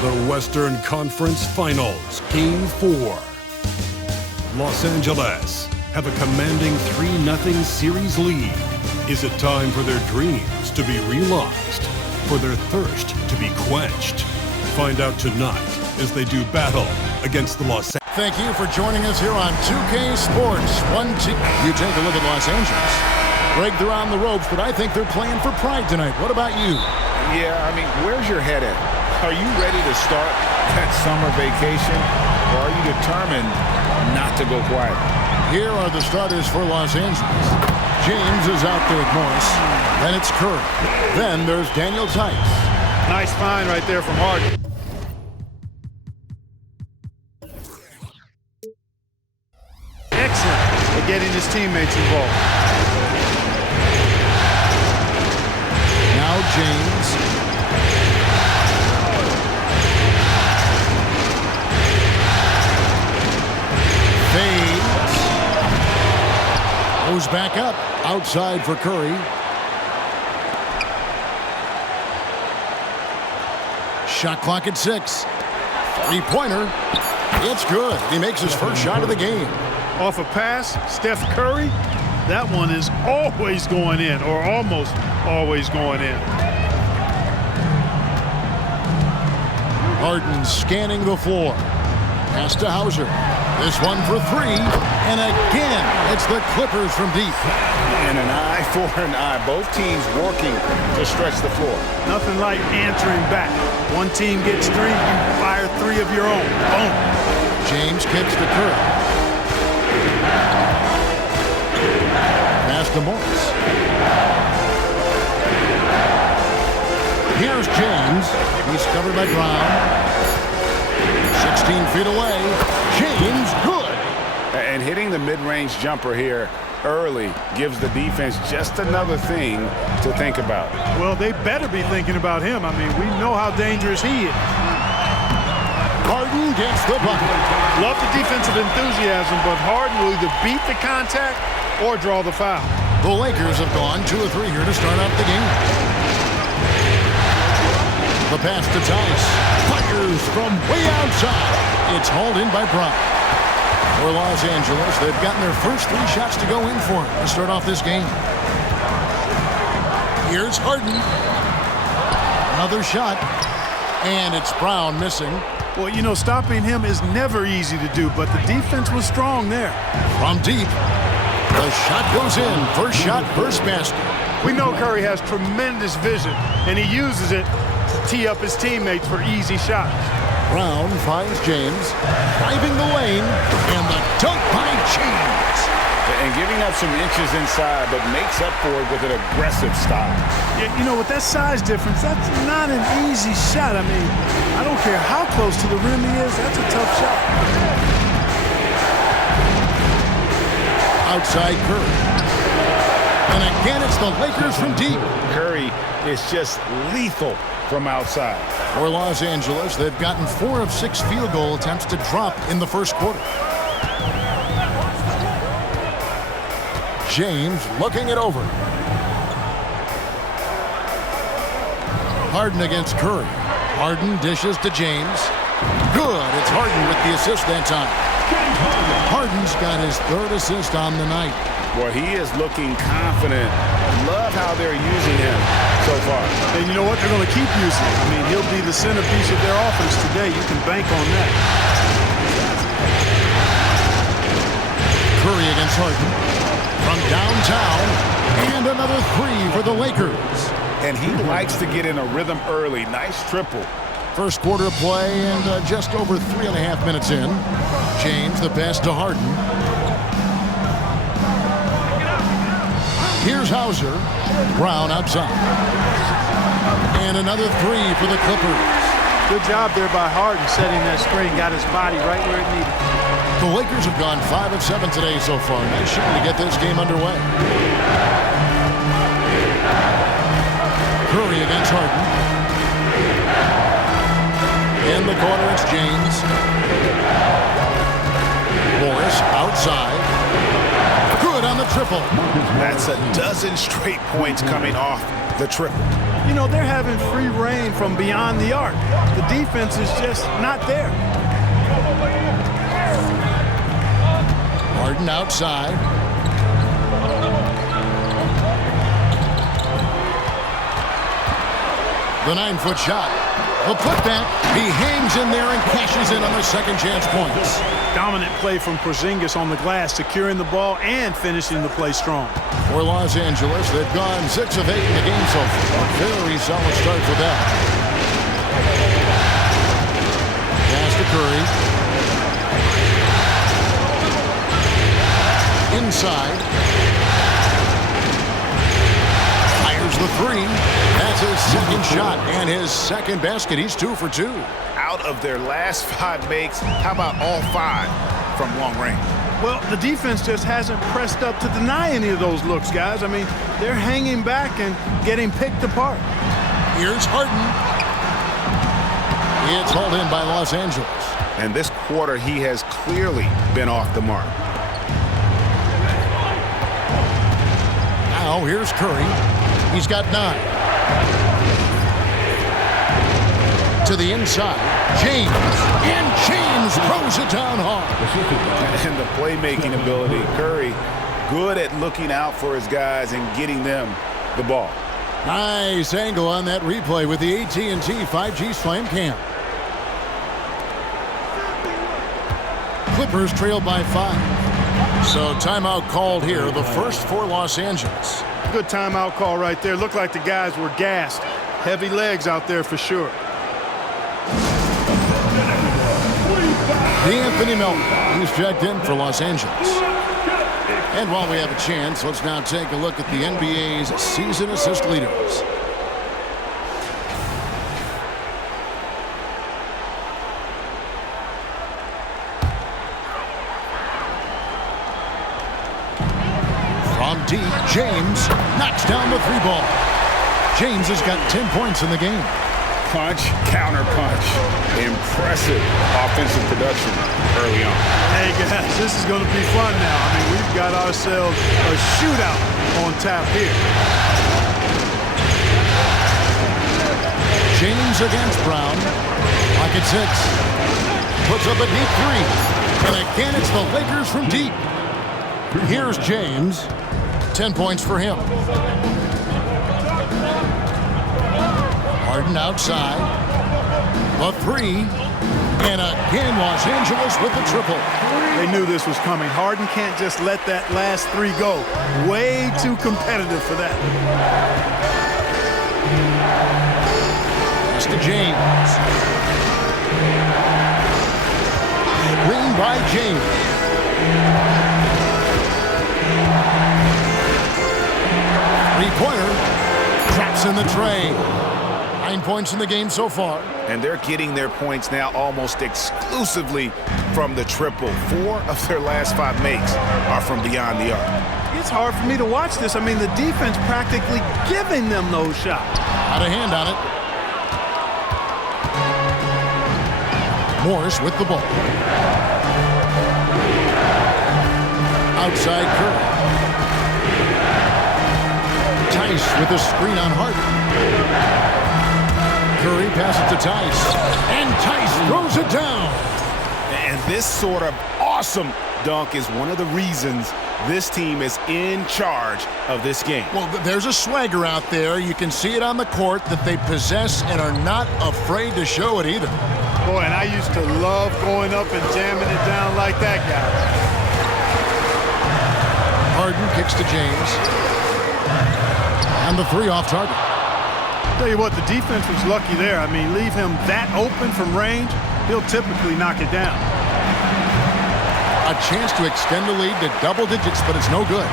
The Western Conference Finals, Game 4. Los Angeles have a commanding 3-0 series lead. Is it time for their dreams to be realized? For their thirst to be quenched? Find out tonight as they do battle against the Los Angeles. Thank you for joining us here on 2K Sports. You take a look at Los Angeles. Greg, they're on the ropes, but I think they're playing for pride tonight. What about you? Yeah, I mean, where's your head at? Are you ready to start that summer vacation, or are you determined not to go quiet? Here are the starters for Los Angeles. James is out there with Morris. Then it's Curry. Then there's Daniel Theis. Nice find right there from Harden. Excellent at getting his teammates involved. Now James. Fades. Goes back up. Outside for Curry. Shot clock at 6. Three-pointer. It's good. He makes his first shot of the game. Off a pass, Steph Curry, that one is always going in, or almost always going in. Harden scanning the floor. Pass to Hauser. This one for 3. And again, it's the Clippers from deep. And an eye for an eye. Both teams working to stretch the floor. Nothing like answering back. One team gets 3, you fire 3 of your own. Boom. James kicks to Curry. Pass to Morris. Here's James. He's covered by Brown. 16 feet away. James, good. And hitting the mid-range jumper here early gives the defense just another thing to think about. Well, they better be thinking about him. I mean, we know how dangerous he is. Harden gets the bucket. Love the defensive enthusiasm, but Harden will either beat the contact or draw the foul. The Lakers have gone 2 of 3 here to start out the game. The pass to Theis. Fires from way outside. It's hauled in by Brown. For Los Angeles, they've gotten their first 3 shots to go in for to start off this game. Here's Harden. Another shot. And it's Brown missing. Well, you know, stopping him is never easy to do, but the defense was strong there. From deep. The shot goes in. First shot, first basket. We know Curry has tremendous vision, and he uses it to tee up his teammates for easy shots. Brown finds James, driving the lane, and the dunk by James. And giving up some inches inside, but makes up for it with an aggressive style. Yeah, you know, with that size difference, that's not an easy shot. I mean, I don't care how close to the rim he is, that's a tough shot. Outside Curry. And again, it's the Lakers from deep. Curry is just lethal from outside. For Los Angeles, they've gotten 4 of 6 field goal attempts to drop in the first quarter. James looking it over. Harden against Curry. Harden dishes to James. Good. It's Harden with the assist that time. Harden's got his 3rd assist on the night. Well, he is looking confident. Love how they're using him so far. And you know what? They're going to keep using him. I mean, he'll be the centerpiece of their offense today. You can bank on that. Curry against Harden. From downtown. And another 3 for the Lakers. And he likes to get in a rhythm early. Nice triple. First quarter of play and just over 3.5 minutes in. James, the pass to Harden. Here's Hauser. Brown outside. And another 3 for the Clippers. Good job there by Harden setting that screen. Got his body right where it needed. The Lakers have gone 5 of 7 today so far. Nice shooting to get this game underway. Curry against Harden. In the corner, it's James. Morris outside. Good on the triple. That's a dozen straight points coming off the triple. you know, they're having free reign from beyond the arc. The defense is just not there. Harden outside. The 9-foot shot. The putback. He hangs in there and cashes in on the second chance points. Dominant play from Porzingis on the glass, securing the ball and finishing the play strong. For Los Angeles, they've gone 6 of 8 in the game so far. A very solid start for them. Pass to Curry. Inside. Fires the 3. That's his second shot and his second basket. He's 2 for 2. Out of their last 5 makes, how about all 5 from long range? Well, the defense just hasn't pressed up to deny any of those looks, guys. I mean, they're hanging back and getting picked apart. Here's Harden. It's hauled in by Los Angeles. And this quarter, he has clearly been off the mark. Now here's Curry. He's got 9. To the inside. James. And James throws it down hard. And the playmaking ability. Curry, good at looking out for his guys and getting them the ball. Nice angle on that replay with the AT&T 5G Slam Cam. Clippers trail by 5. So timeout called here, the first for Los Angeles. Good timeout call right there. Looked like the guys were gassed. Heavy legs out there for sure. Anthony Melton, he's checked in for Los Angeles. And while we have a chance, let's now take a look at the NBA's season assist leaders. From deep, James knocks down the 3 ball. James has got 10 points in the game. Punch, counter punch. Impressive offensive production early on. Hey, guys, this is going to be fun now. I mean, we've got ourselves a shootout on tap here. James against Brown. Pocket 6. Puts up a deep 3. And again, it's the Lakers from deep. Here's James. 10 points for him. Harden outside. A 3. And again, Los Angeles with the triple. They knew this was coming. Harden can't just let that last 3 go. Way too competitive for that. Pass to James. Screen by James. Three-pointer. Traps in the tray. 9 points in the game so far. And they're getting their points now almost exclusively from the triple. 4 of their last 5 makes are from beyond the arc. It's hard for me to watch this. I mean, the defense practically giving them those shots. Out of hand on it. Morris with the ball. Outside Curry. Tice with a screen on Harden. Curry passes to Tice. And Tice throws it down. And this sort of awesome dunk is one of the reasons this team is in charge of this game. Well, there's a swagger out there. You can see it on the court that they possess and are not afraid to show it either. Boy, and I used to love going up and jamming it down like that, guy. Harden kicks to James. And the 3 off target. Tell you what, the defense was lucky there. I mean, leave him that open from range, he'll typically knock it down. A chance to extend the lead to double digits, but it's no good.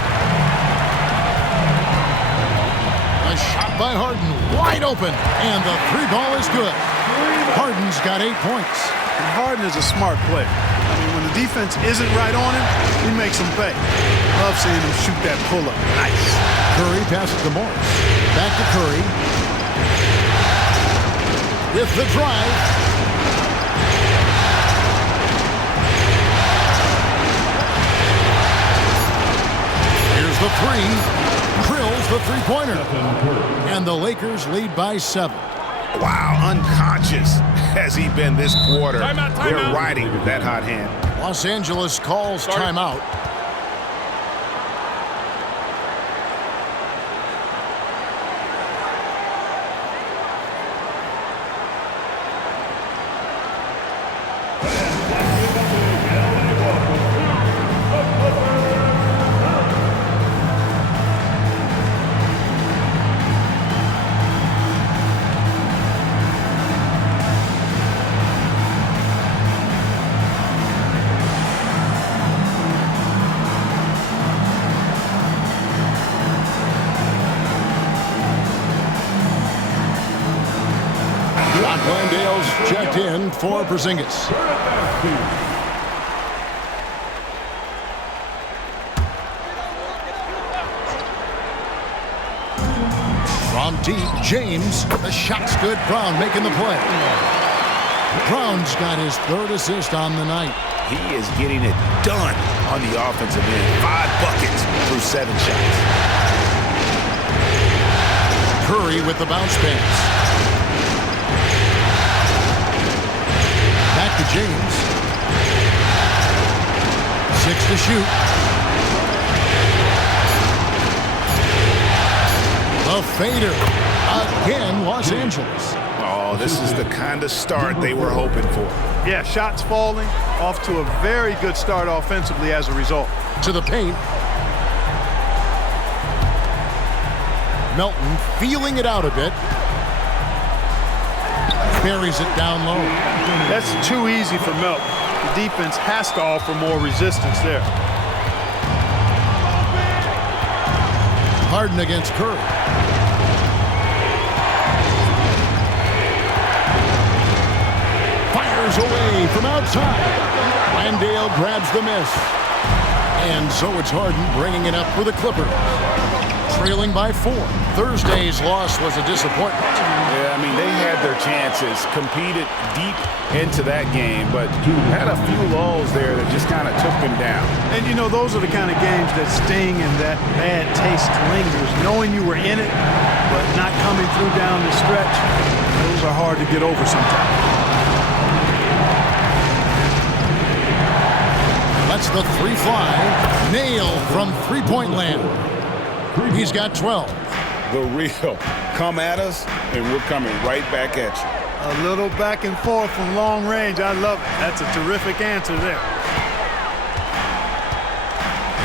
A shot by Harden, wide open, and the 3 ball is good. Harden's got 8 points. And Harden is a smart player. I mean, when the defense isn't right on him, he makes them pay. Love seeing him shoot that pull-up. Nice. Curry passes to Morris. Back to Curry. With the drive. Here's the 3. Drills scores the three-pointer. And the Lakers lead by 7. Wow, unconscious has he been this quarter. They're riding that hot hand. Los Angeles calls timeout. Landale's checked in for Porzingis. From deep, James. The shot's good. Brown making the play. Brown's got his 3rd assist on the night. He is getting it done on the offensive end. 5 buckets through 7 shots. Curry with the bounce pass. Back to James. 6 to shoot. The fader. Again, Los Angeles. Oh, this is the kind of start they were hoping for. Yeah, shots falling, off to a very good start offensively as a result. To the paint. Melton feeling it out a bit. Buries it down low. That's too easy for Melton. The defense has to offer more resistance there. Harden against Curry. Fires away from outside. Landale grabs the miss. And so it's Harden bringing it up for the Clippers. Trailing by 4. Thursday's loss was a disappointment. Yeah, I mean, they had their chances, competed deep into that game, but had a few lulls there that just kind of took them down. And, you know, those are the kind of games that sting and that bad taste lingers. Knowing you were in it, but not coming through down the stretch, those are hard to get over sometimes. Lets the 3 fly. Nailed from three-point land. He's got 12. The real come at us, and we're coming right back at you. A little back and forth from long range. I love it. That's a terrific answer there.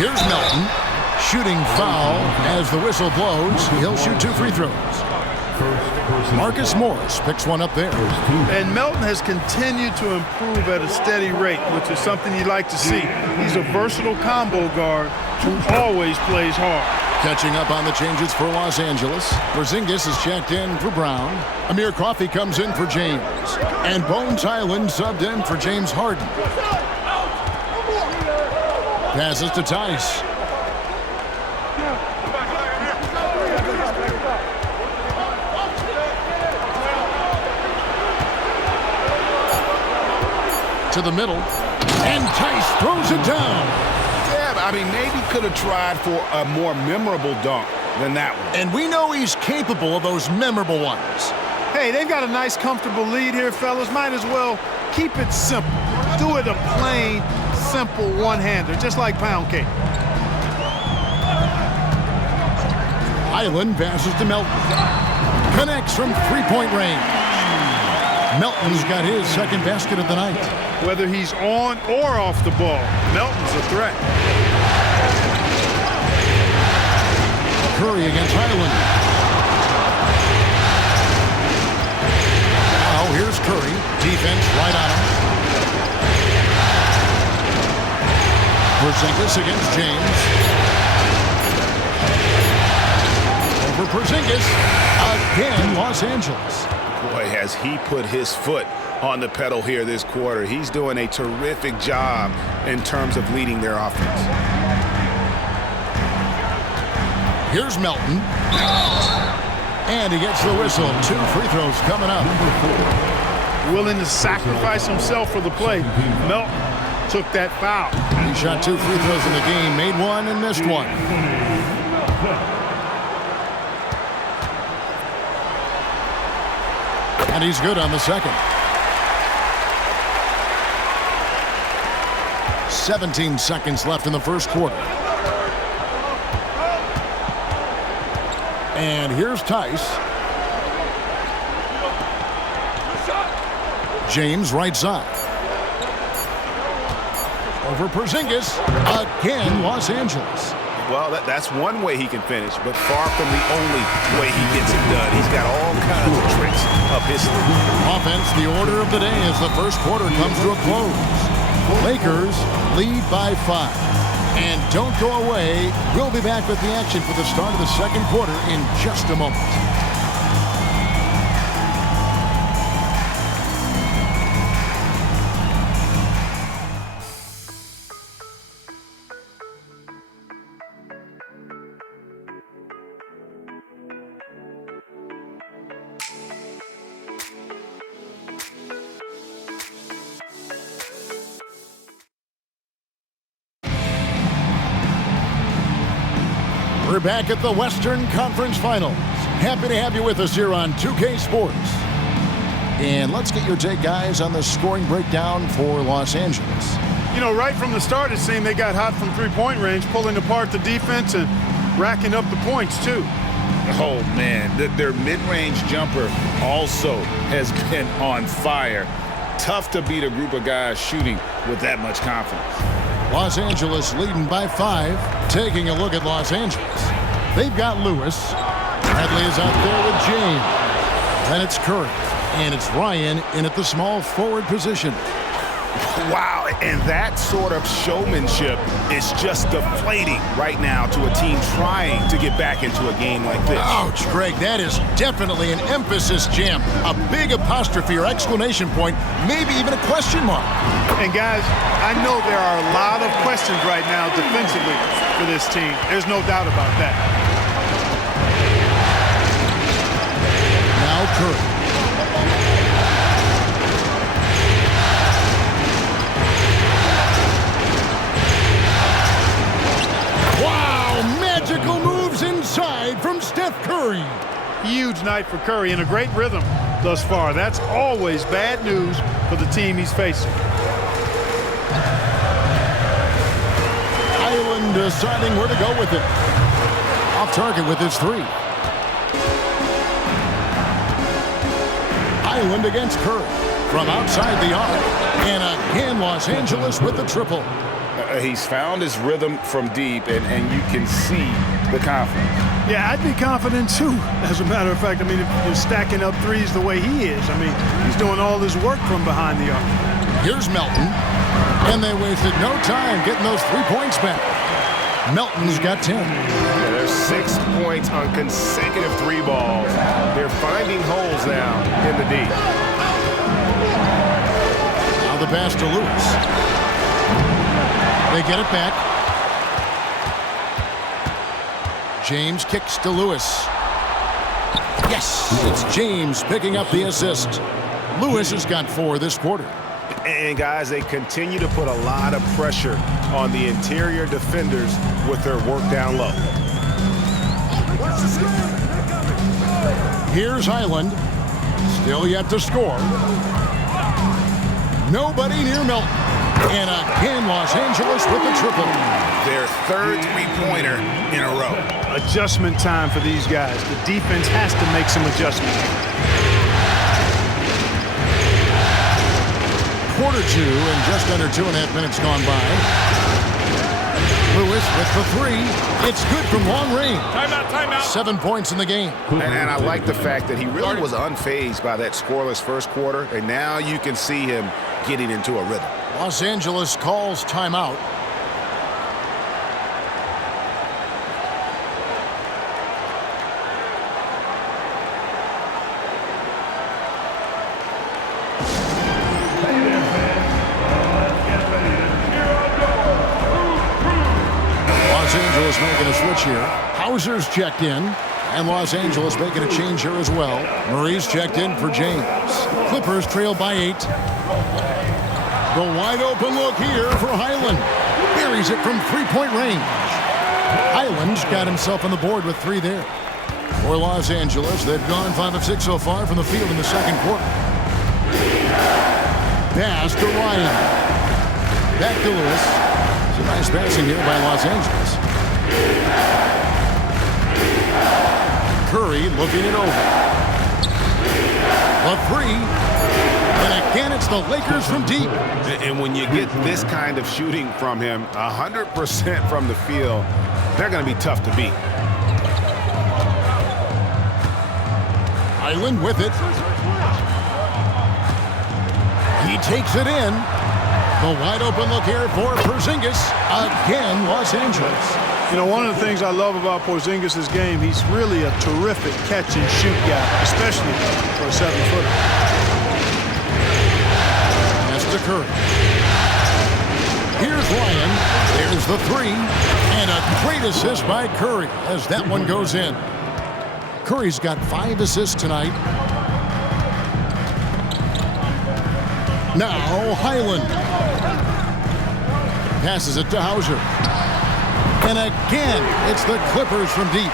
Here's Melton. Shooting foul as the whistle blows. He'll shoot 2 free throws. Marcus Morris picks one up there. And Melton has continued to improve at a steady rate, which is something you like to see. He's a versatile combo guard who always plays hard. Catching up on the changes for Los Angeles. Porzingis is checked in for Brown. Amir Coffey comes in for James. And Bones Hyland subbed in for James Harden. Passes to Tice. To the middle. And Tice throws it down. I mean, maybe could have tried for a more memorable dunk than that one. And we know he's capable of those memorable ones. Hey, they've got a nice, comfortable lead here, fellas. Might as well keep it simple. Do it a plain, simple one-hander, just like pound cake. Hyland passes to Melton. Connects from three-point range. Melton's got his 2nd basket of the night. Whether he's on or off the ball, Melton's a threat. Curry against Hyland. Now here's Curry. Defense right on him. Porzingis against James. Over Porzingis. Again, Los Angeles. Boy, has he put his foot on the pedal here this quarter. He's doing a terrific job in terms of leading their offense. Here's Melton. And he gets the whistle. 2 free throws coming up. Willing to sacrifice himself for the play. Melton took that foul. He shot 2 free throws in the game, made 1 and missed 1. And he's good on the second. 17 seconds left in the first quarter. And here's Tice. James right side. Over Porzingis. Again, Los Angeles. Well, that's one way he can finish, but far from the only way he gets it done. He's got all kinds of tricks up his sleeve. Offense, the order of the day as the first quarter comes to a close. Lakers lead by 5. And don't go away. We'll be back with the action for the start of the second quarter in just a moment. We're back at the Western Conference Finals. Happy to have you with us here on 2K Sports. And let's get your take, guys, on the scoring breakdown for Los Angeles. You know, right from the start, it seemed they got hot from three-point range, pulling apart the defense and racking up the points, too. Oh, man, their mid-range jumper also has been on fire. Tough to beat a group of guys shooting with that much confidence. Los Angeles leading by 5. Taking a look at Los Angeles. They've got Lewis. Bradley is out there with James. Then it's Curry. And it's Ryan in at the small forward position. Wow, and that sort of showmanship is just deflating right now to a team trying to get back into a game like this. Ouch, Greg, that is definitely an emphasis jam. A big apostrophe or exclamation point, maybe even a question mark. And guys, I know there are a lot of questions right now defensively for this team. There's no doubt about that. Now Curry. Magical moves inside from Steph Curry. Huge night for Curry and a great rhythm thus far. That's always bad news for the team he's facing. Island deciding where to go with it. Off target with his 3. Island against Curry from outside the arc. And again, Los Angeles with the triple. He's found his rhythm from deep, and you can see the confidence. Yeah, I'd be confident too. As a matter of fact, I mean, if you're stacking up threes the way he is, I mean, he's doing all his work from behind the arc. Here's Melton, and they wasted no time getting those 3 points back. Melton's got 10. Yeah, there's 6 points on consecutive 3 balls. They're finding holes now in the D. Now the pass to Lewis. They get it back. James kicks to Lewis. Yes, it's James picking up the assist. Lewis has got 4 this quarter. And guys, they continue to put a lot of pressure on the interior defenders with their work down low. Here's Highland. Still yet to score. Nobody near Melton. And again, Los Angeles with the triple. Their third three-pointer in a row. Adjustment time for these guys. The defense has to make some adjustments. Quarter 2 and just under 2.5 minutes gone by. Lewis with the 3. It's good from long range. Timeout, timeout. 7 points in the game. And I like the fact that he really was unfazed by that scoreless first quarter, and now you can see him getting into a rhythm. Los Angeles calls timeout. Los Angeles making a switch here. Hauser's checked in. And Los Angeles making a change here as well. Murray's checked in for James. Clippers trail by 8. The wide open look here for Highland. Buries it from 3-point range. Highland's got himself on the board with 3 there. For Los Angeles, they've gone 5 of 6 so far from the field in the second quarter. Pass to Ryan. Back to Lewis. It's a nice passing here by Los Angeles. Curry looking it over. A three. And again, it's the Lakers from deep. And when you get this kind of shooting from him, 100% from the field, they're going to be tough to beat. Island with it. He takes it in. The wide open look here for Porzingis. Again, Los Angeles. You know, one of the things I love about Porzingis' game, he's really a terrific catch-and-shoot guy, especially for a 7-footer. Pass to Curry. Here's Ryan. There's the three. And a great assist by Curry as that one goes in. Curry's got 5 assists tonight. Now Highland. Passes it to Hauser. And again, it's the Clippers from deep.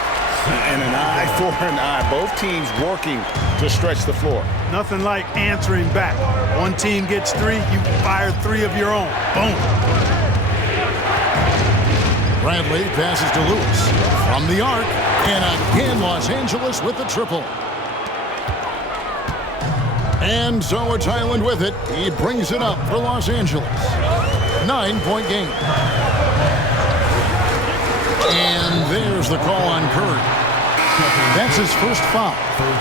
And an eye for an eye. Both teams working to stretch the floor. Nothing like answering back. One team gets 3, you fire 3 of your own. Boom. Bradley passes to Lewis from the arc. And again, Los Angeles with the triple. And so it's Highland with it. He brings it up for Los Angeles. 9-point game. And there's the call on Curry. That's his first foul.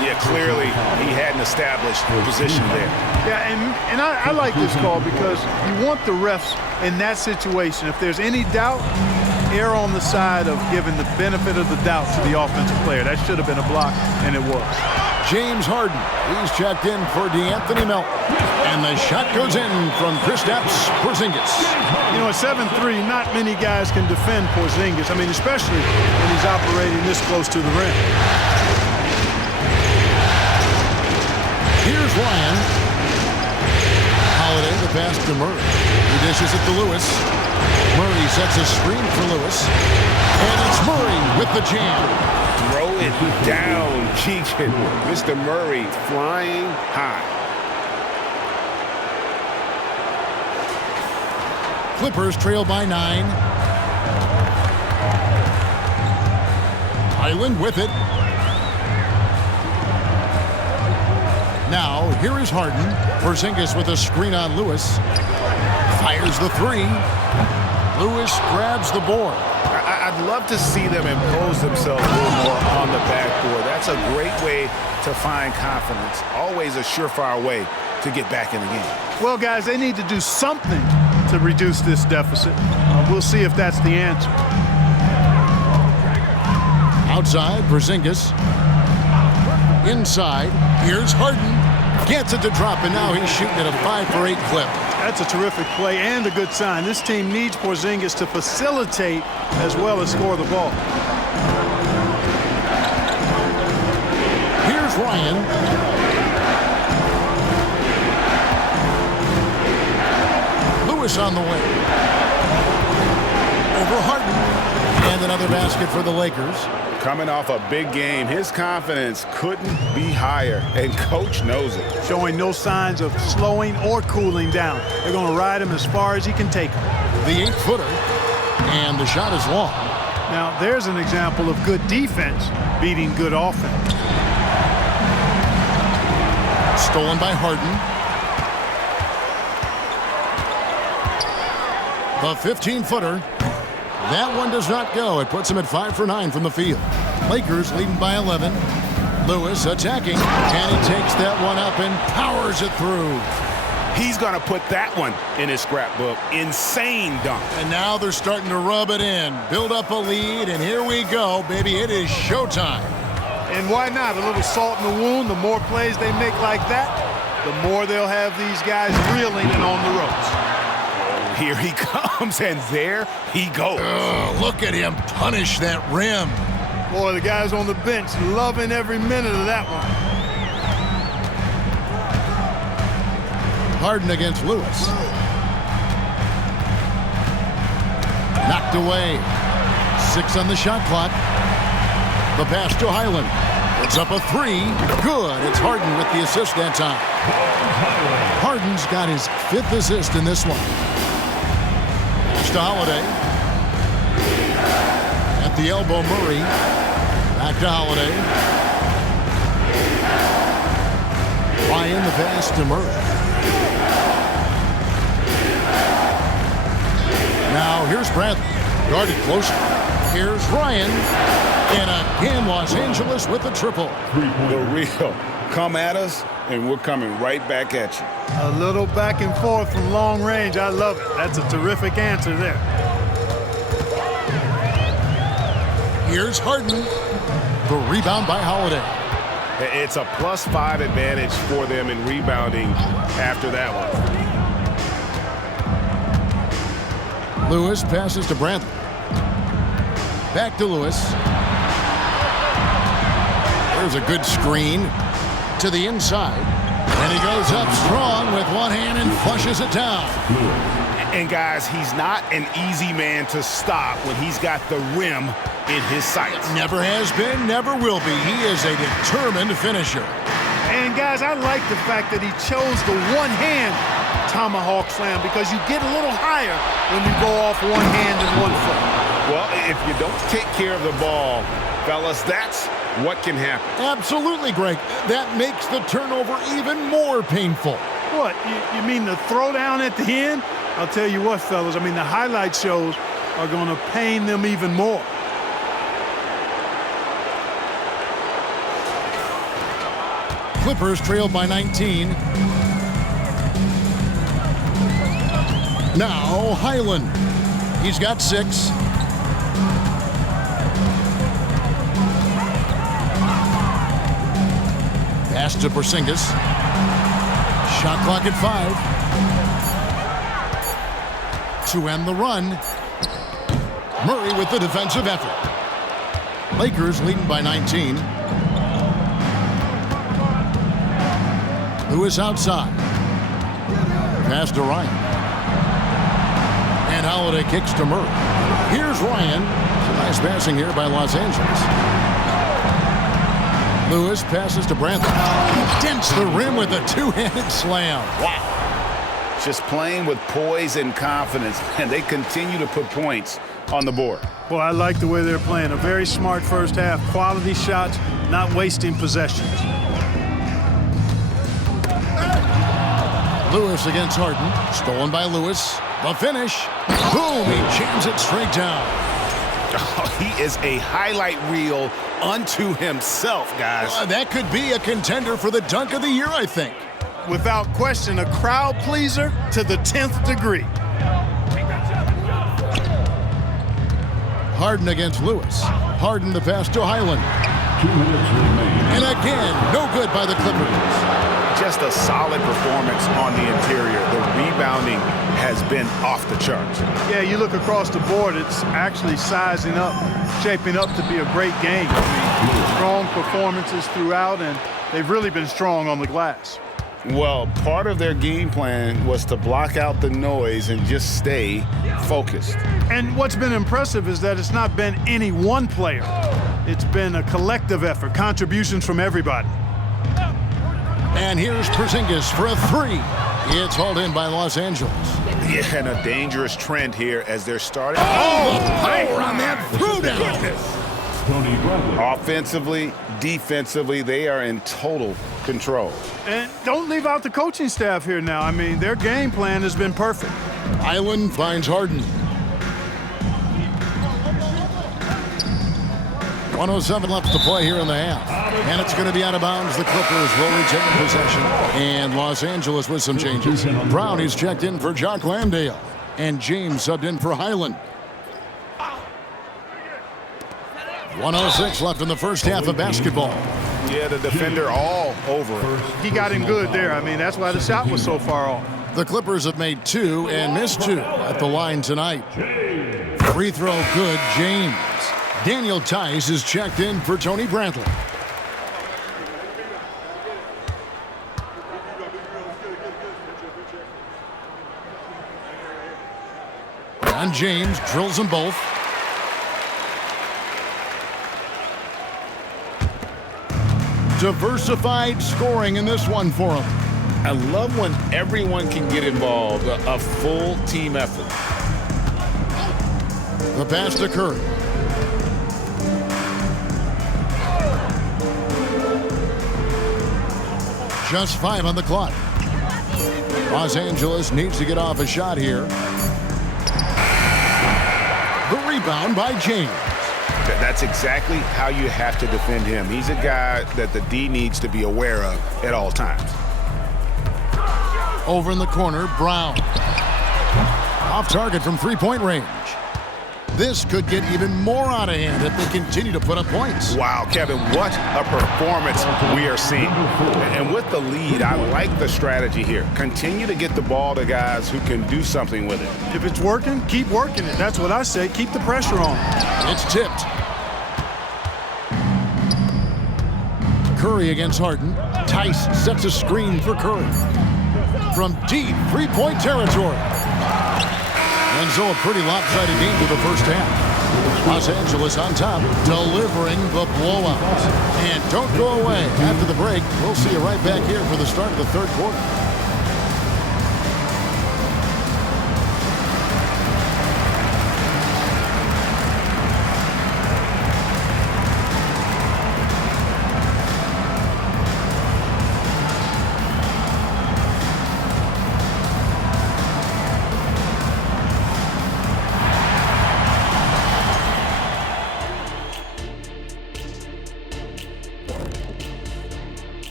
Yeah, clearly he hadn't established position there. Yeah, and I like this call because you want the refs in that situation. If there's any doubt, err on the side of giving the benefit of the doubt to the offensive player. That should have been a block, and it was. James Harden, he's checked in for D'Anthony Melton. And the shot goes in from Kristaps Porzingis. You know, at 7'3", not many guys can defend Porzingis. I mean, especially when he's operating this close to the rim. Here's Ryan. Holiday, the pass to Murray. He dishes it to Lewis. Murray sets a screen for Lewis. And it's Murray with the jam. Throw it down, Keegan. Mr. Murray flying high. Clippers trail by 9. Highland with it. Now, here is Harden. Porzingis with a screen on Lewis. Fires the three. Lewis grabs the board. I'd love to see them impose themselves a little more on the backboard. That's a great way to find confidence. Always a surefire way to get back in the game. Well, guys, they need to do something to reduce this deficit. We'll see if that's the answer. Outside, Porzingis. Inside, here's Harden. Gets it to drop, and now he's shooting at a 5-for-8 clip. That's a terrific play and a good sign. This team needs Porzingis to facilitate as well as score the ball. Here's Ryan. Lewis on the way. Over Harden. And another basket for the Lakers. Coming off a big game, his confidence couldn't be higher, and coach knows it. Showing no signs of slowing or cooling down. They're going to ride him as far as he can take him. The 8-footer, and the shot is long. Now, there's an example of good defense beating good offense. Stolen by Harden. The 15-footer. That one does not go. It puts him at 5 for 9 from the field. Lakers leading by 11. Lewis attacking. And he takes that one up and powers it through. He's going to put that one in his scrapbook. Insane dunk. And now they're starting to rub it in. Build up a lead, and here we go, baby. It is showtime. And why not? A little salt in the wound. The more plays they make like that, the more they'll have these guys reeling and on the ropes. Here he comes, and there he goes. Look at him punish that rim. Boy, the guys on the bench loving every minute of that one. Harden against Lewis. Knocked away. 6 on the shot clock. The pass to Highland. It's up a three. Good. It's Harden with the assist that time. Harden's got his 5th assist in this one. Pass to Holiday. At the elbow, Murray. Back to Holiday. Ryan, the pass to Murray. Now here's Bradley. Guarded closer. Here's Ryan. And again, Los Angeles with the triple. The real. Come at us, and we're coming right back at you. A little back and forth from long range. I love it. That's a terrific answer there. Here's Harden. The rebound by Holiday. It's a +5 advantage for them in rebounding after that one. Lewis passes to Bradley. Back to Lewis. There's a good screen to the inside. And he goes up strong with one hand and flushes it down. And guys, he's not an easy man to stop when he's got the rim in his sights. Never has been, never will be. He is a determined finisher. And guys, I like the fact that he chose the one-hand tomahawk slam because you get a little higher when you go off one hand and one foot. Well, if you don't take care of the ball, fellas, that's what can happen. Absolutely, Greg. That makes the turnover even more painful. What, you mean the throwdown at the end? I'll tell you what, fellas, I mean, the highlight shows are going to pain them even more. Clippers trailed by 19. Now Highland. He's got 6. Pass to Porzingis. Shot clock at 5. To end the run. Murray with the defensive effort. Lakers leading by 19. Lewis outside. Pass to Ryan. And Holiday kicks to Murray. Here's Ryan. Some nice passing here by Los Angeles. Lewis passes to Bradley. Dents the rim with a two-handed slam. Wow. Just playing with poise and confidence, and they continue to put points on the board. Well, I like the way they're playing. A very smart first half. Quality shots, not wasting possessions. Lewis against Harden. Stolen by Lewis. The finish. Boom! He jams it straight down. Oh, he is a highlight reel unto himself, guys. That could be a contender for the dunk of the year, I think. Without question, a crowd pleaser to the 10th degree. Harden against Lewis. Harden the pass to Highland. 2 minutes remain. And again, no good by the Clippers. Just a solid performance on the interior. The rebounding has been off the charts. Yeah, you look across the board, it's actually sizing up, shaping up to be a great game. I mean, strong performances throughout, and they've really been strong on the glass. Well, part of their game plan was to block out the noise and just stay focused. And what's been impressive is that it's not been any one player. It's been a collective effort, contributions from everybody. And here's Porzingis for a 3. It's hauled in by Los Angeles. Yeah, and a dangerous trend here as they're starting. Oh, the power on that throwdown. Tony Bradley. Offensively, defensively, they are in total control. And don't leave out the coaching staff here now. I mean, their game plan has been perfect. Island finds Harden. 1:07 left to play here in the half. And it's going to be out of bounds. The Clippers will retain possession. And Los Angeles with some changes. Brown is checked in for Jock Landale. And James subbed in for Highland. 1:06 left in the first half of basketball. Yeah, the defender all over it. He got him good there. I mean, that's why the shot was so far off. The Clippers have made 2 and missed 2 at the line tonight. Free throw good, James. Daniel Tice is checked in for Tony Bradley. And James drills them both. Diversified scoring in this one for him. I love when everyone can get involved, a full team effort. The pass to Curry. Just 5 on the clock. Los Angeles needs to get off a shot here. The rebound by James. That's exactly how you have to defend him. He's a guy that the D needs to be aware of at all times. Over in the corner, Brown. Off target from three-point range. This could get even more out of hand if they continue to put up points. Wow, Kevin, what a performance we are seeing. And with the lead, I like the strategy here. Continue to get the ball to guys who can do something with it. If it's working, keep working it. That's what I say. Keep the pressure on. It's tipped. Curry against Harden. Tice sets a screen for Curry. From deep three-point territory. And so a pretty lopsided game for the first half. Los Angeles on top, delivering the blowout. And don't go away. After the break, we'll see you right back here for the start of the third quarter.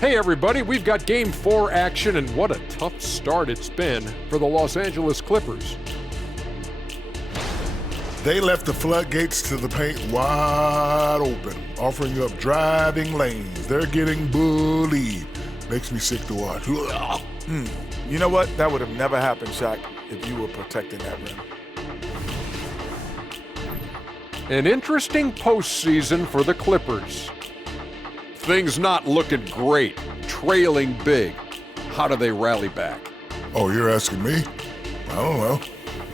Hey everybody, we've got Game 4 action, and what a tough start it's been for the Los Angeles Clippers. They left the floodgates to the paint wide open, offering up driving lanes. They're getting bullied. Makes me sick to watch. You know what? That would have never happened, Shaq, if you were protecting that rim. An interesting postseason for the Clippers. Things not looking great, trailing big. How do they rally back? Oh, you're asking me? I don't know.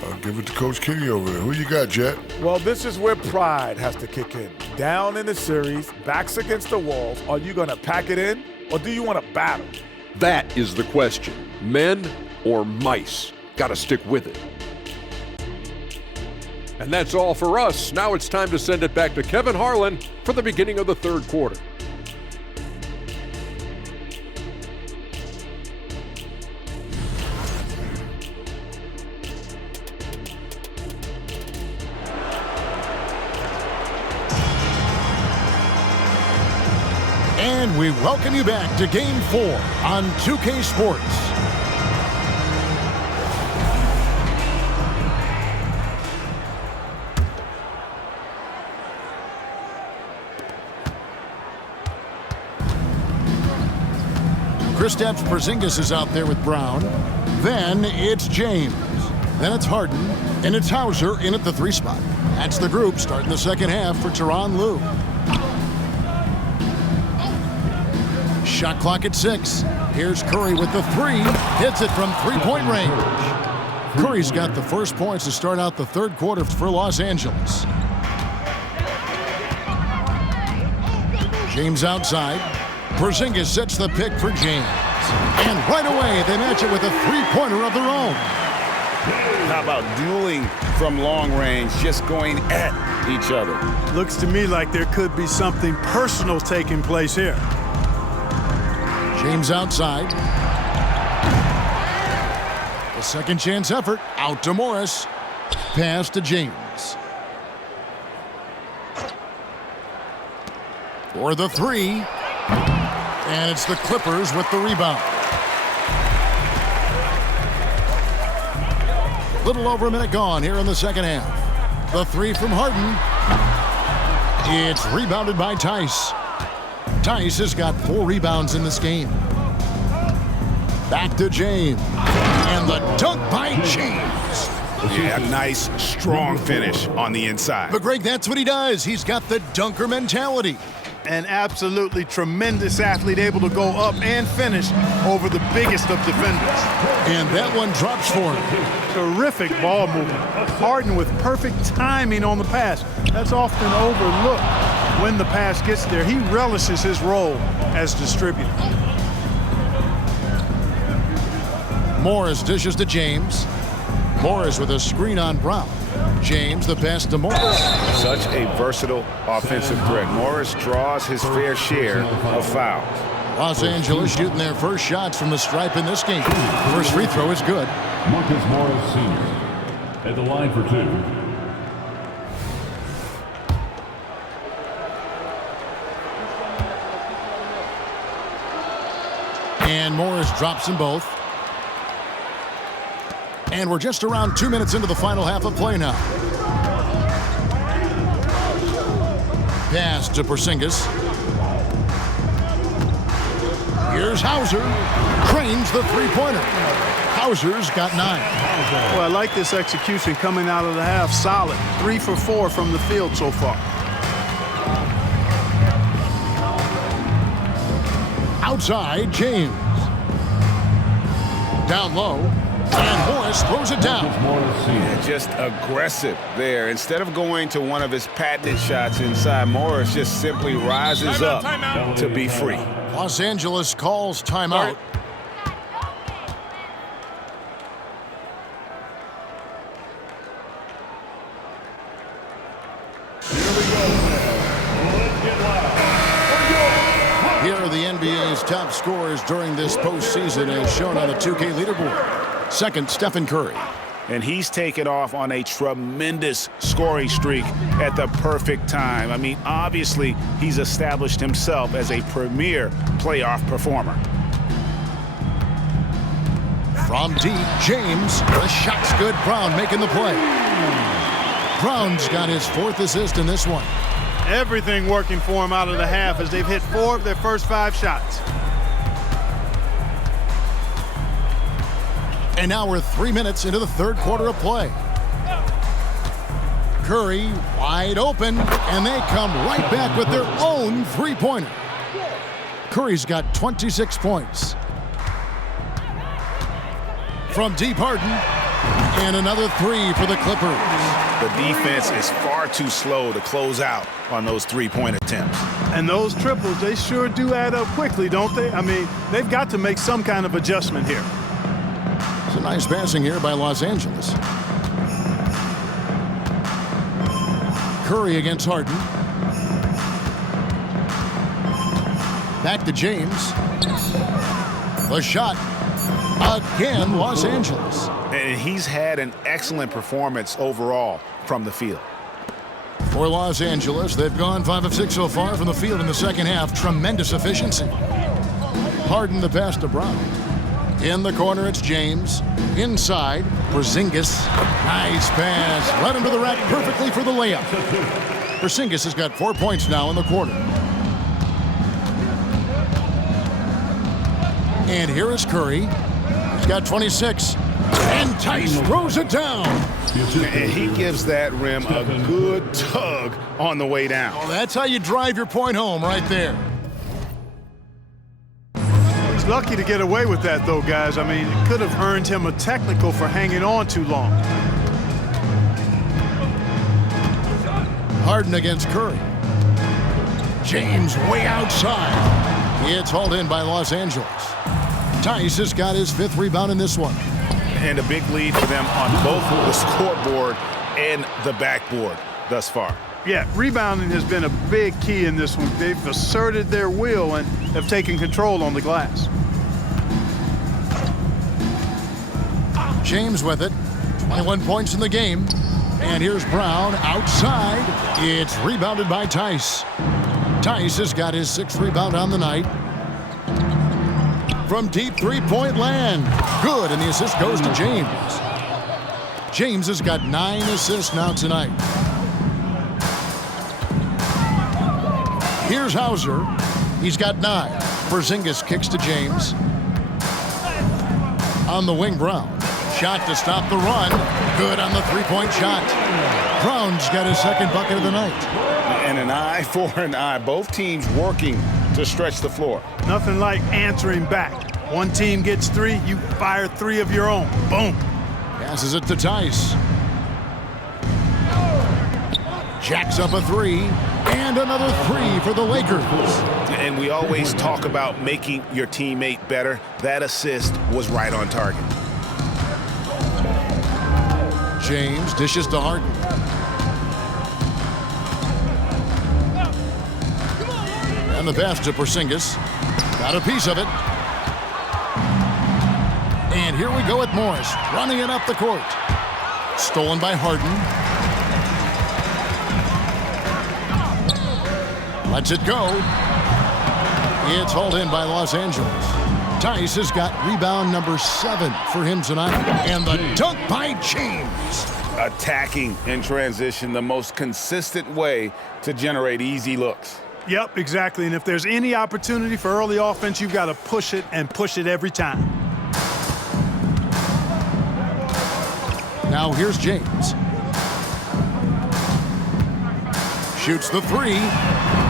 I'll give it to Coach Kitty over there. Who you got, Jet? Well, this is where pride has to kick in. Down in the series, backs against the walls. Are you going to pack it in, or do you want to battle? That is the question. Men or mice? Got to stick with it. And that's all for us. Now it's time to send it back to Kevin Harlan for the beginning of the third quarter. And we welcome you back to Game 4 on 2K Sports. Kristaps Porzingis is out there with Brown. Then it's James. Then it's Harden. And it's Hauser in at the 3 spot. That's the group starting the second half for Tyronn Lue. Shot clock at 6. Here's Curry with the 3. Hits it from three-point range. Curry's got the first points to start out the third quarter for Los Angeles. James outside. Porzingis sets the pick for James. And right away, they match it with a three-pointer of their own. How about dueling from long range, just going at each other? Looks to me like there could be something personal taking place here. James outside. The second chance effort. Out to Morris. Pass to James. For the 3. And it's the Clippers with the rebound. Little over a minute gone here in the second half. The 3 from Harden. It's rebounded by Tice. Tice has got 4 rebounds in this game. Back to James. And the dunk by James. Yeah, a nice, strong finish on the inside. But Greg, that's what he does. He's got the dunker mentality. An absolutely tremendous athlete, able to go up and finish over the biggest of defenders. And that one drops for him. Terrific ball movement. Harden with perfect timing on the pass. That's often overlooked. when the pass gets there, he relishes his role as distributor. Morris dishes to James. Morris with a screen on Brown. James the pass to Morris. Such a versatile offensive threat. Morris draws his fair share of fouls. Los Angeles shooting their first shots from the stripe in this game. First free throw is good. Marcus Morris Sr. at the line for 2. And Morris drops them both. And we're just around 2 minutes into the final half of play now. Pass to Porzingis. Here's Hauser. Cranes the three-pointer. Hauser's got 9. Well, I like this execution coming out of the half. Solid. 3 for 4 from the field so far. Outside, James. Down low. And Morris throws it down. Yeah, just aggressive there. Instead of going to one of his patented shots inside, Morris just simply rises up to be free. Los Angeles calls timeout. Here are the NBA's top scorers during this postseason as shown on the 2K leaderboard. Second, Stephen Curry. And he's taken off on a tremendous scoring streak at the perfect time. I mean, obviously, he's established himself as a premier playoff performer. From deep, James. The shot's good. Brown making the play. Brown's got his 4th assist in this one. Everything working for him out of the half as they've hit 4 of their first 5 shots. And now we're 3 minutes into the third quarter of play. Curry wide open, and they come right back with their own three-pointer. Curry's got 26 points. From deep, Harden, and another 3 for the Clippers. The defense is far too slow to close out on those three-point attempts. And those triples, they sure do add up quickly, don't they? I mean, they've got to make some kind of adjustment here. It's a nice passing here by Los Angeles. Curry against Harden. Back to James. The shot. Again, Los Angeles. And he's had an excellent performance overall from the field. For Los Angeles, they've gone 5 of 6 so far from the field in the second half. Tremendous efficiency. Harden the pass to Brown. In the corner, it's James. Inside, Porzingis. Nice pass. Led him to the rack perfectly for the layup. Porzingis has got 4 points now in the quarter. And here is Curry. He's got 26. And Tice throws it down. And he gives that rim a good tug on the way down. Well, that's how you drive your point home right there. He's lucky to get away with that, though, guys. I mean, it could have earned him a technical for hanging on too long. Harden against Curry. James way outside. It's hauled in by Los Angeles. Tice has got his 5th rebound in this one. And a big lead for them on both the scoreboard and the backboard thus far. Yeah, rebounding has been a big key in this one. They've asserted their will and have taken control on the glass. James with it. 21 points in the game. And here's Brown outside. It's rebounded by Tice. Tice has got his 6th rebound on the night. From deep three-point land. Good, and the assist goes to James. James has got 9 assists now tonight. Here's Hauser. He's got 9. Porzingis kicks to James. On the wing, Brown. Shot to stop the run. Good on the three-point shot. Brown's got his 2nd bucket of the night. And an eye for an eye. Both teams working to stretch the floor. Nothing like answering back. One team gets 3, you fire 3 of your own. Boom. Passes it to Tice. Jacks up a 3. And And another three for the Lakers. And we always talk about making your teammate better. That assist was right on target. James dishes to Harden. And the pass to Porzingis. Got a piece of it. And here we go with Morris, running it up the court. Stolen by Harden. Lets it go. It's hauled in by Los Angeles. Tice has got rebound number 7 for him tonight. And the dunk by James. Attacking in transition, the most consistent way to generate easy looks. Yep, exactly. And if there's any opportunity for early offense, you've got to push it and push it every time. Now here's James. Shoots the three.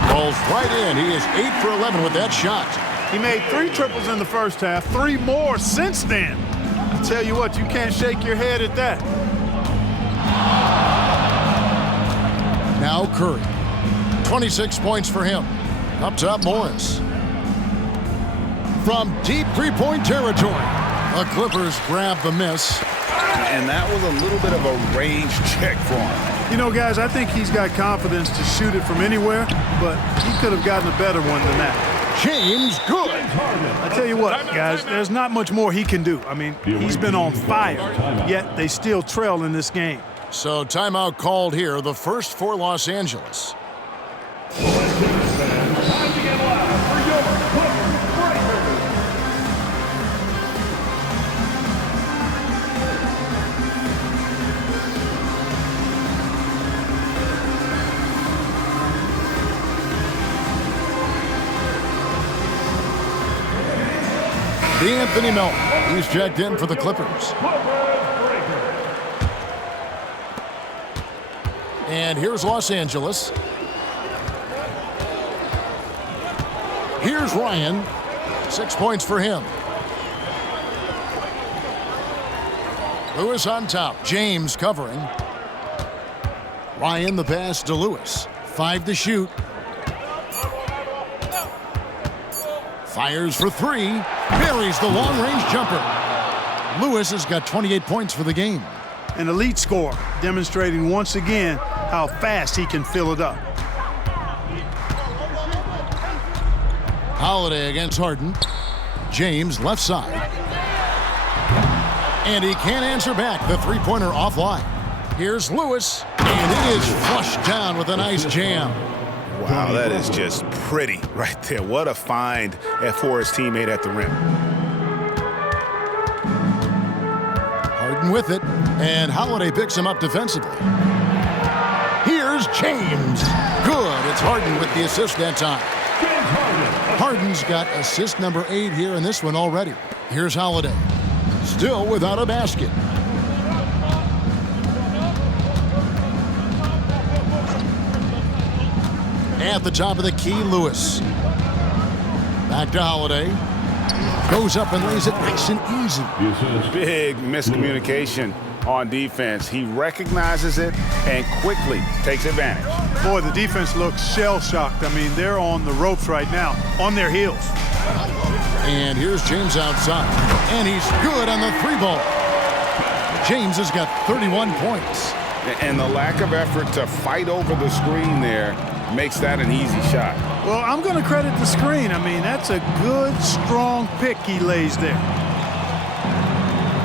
Falls right in. He is 8 for 11 with that shot. He made 3 triples in the first half, 3 more since then. I tell you what, you can't shake your head at that. Now Curry. 26 points for him. Up top, Morris. From deep three-point territory, the Clippers grab the miss. And that was a little bit of a range check for him. You know, guys, I think he's got confidence to shoot it from anywhere, but he could have gotten a better one than that. James, good. I tell you what, guys, there's not much more he can do. I mean, he's been on fire, yet they still trail in this game. So timeout called here, the first for Los Angeles. D'Anthony Melton, he's checked in for the Clippers. And here's Los Angeles. Here's Ryan. 6 points for him. Lewis on top. James covering. Ryan the pass to Lewis. 5 to shoot. Fires for 3. Buries the long-range jumper. Lewis has got 28 points for the game. An elite scorer, demonstrating once again how fast he can fill it up. Holiday against Harden. James left side. And he can't answer back. The three-pointer offline. Here's Lewis. And it is flushed down with a nice jam. Wow, that is just pretty right there. What a find for his teammate at the rim. Harden with it. And Holiday picks him up defensively. Here's James. Good. It's Harden with the assist that time. Harden's got assist number 8 here in this one already. Here's Holiday. Still without a basket. At the top of the key, Lewis. Back to Holiday. Goes up and lays it nice and easy. Big miscommunication on defense. He recognizes it and quickly takes advantage. Boy, the defense looks shell-shocked. I mean, they're on the ropes right now, on their heels. And here's James outside. And he's good on the 3-ball. James has got 31 points. And the lack of effort to fight over the screen there makes that an easy shot. Well, I'm going to credit the screen. I mean, that's a good, strong pick he lays there.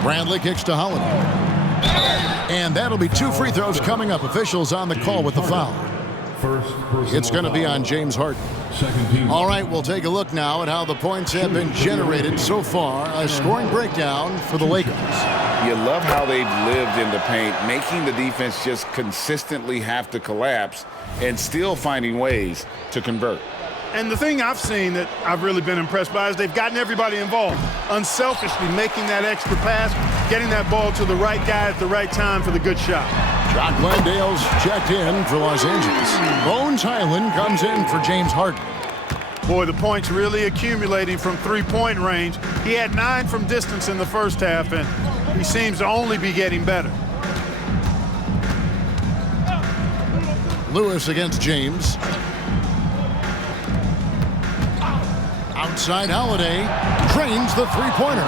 Bradley kicks to Holiday. And that'll be 2 free throws coming up. Officials on the call with the foul. It's going to be on James Harden. All right, we'll take a look now at how the points have been generated so far. A scoring breakdown for the Lakers. You love how they've lived in the paint, making the defense just consistently have to collapse and still finding ways to convert. And the thing I've seen that I've really been impressed by is they've gotten everybody involved, unselfishly making that extra pass, getting that ball to the right guy at the right time for the good shot. Jock Landale's checked in for Los Angeles. Bones Highland comes in for James Harden. Boy, the points really accumulating from three-point range. He had 9 from distance in the first half, and he seems to only be getting better. Lewis against James. Outside Holiday drains the three-pointer.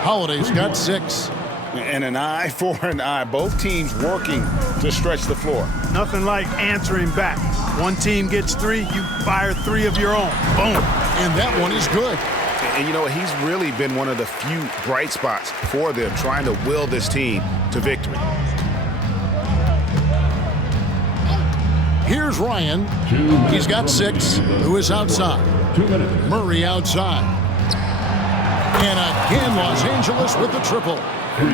Holiday's got 6. And an eye for an eye. Both teams working to stretch the floor. Nothing like answering back. One team gets 3, you fire 3 of your own. Boom. And that one is good. And you know, he's really been one of the few bright spots for them, trying to will this team to victory. Here's Ryan. He's got 6. Lewis outside. 2 minutes. Murray outside. And again, Los Angeles with the triple.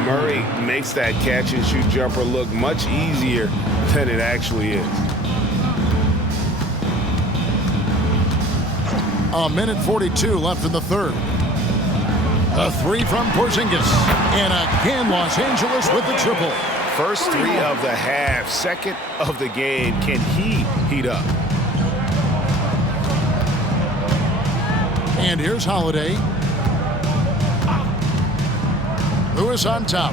Murray makes that catch-and-shoot jumper look much easier than it actually is. A minute 42 left in the third. A 3 from Porzingis. And again, Los Angeles with the triple. First 3 of the half, second of the game. Can he heat up? And here's Holiday. Lewis on top.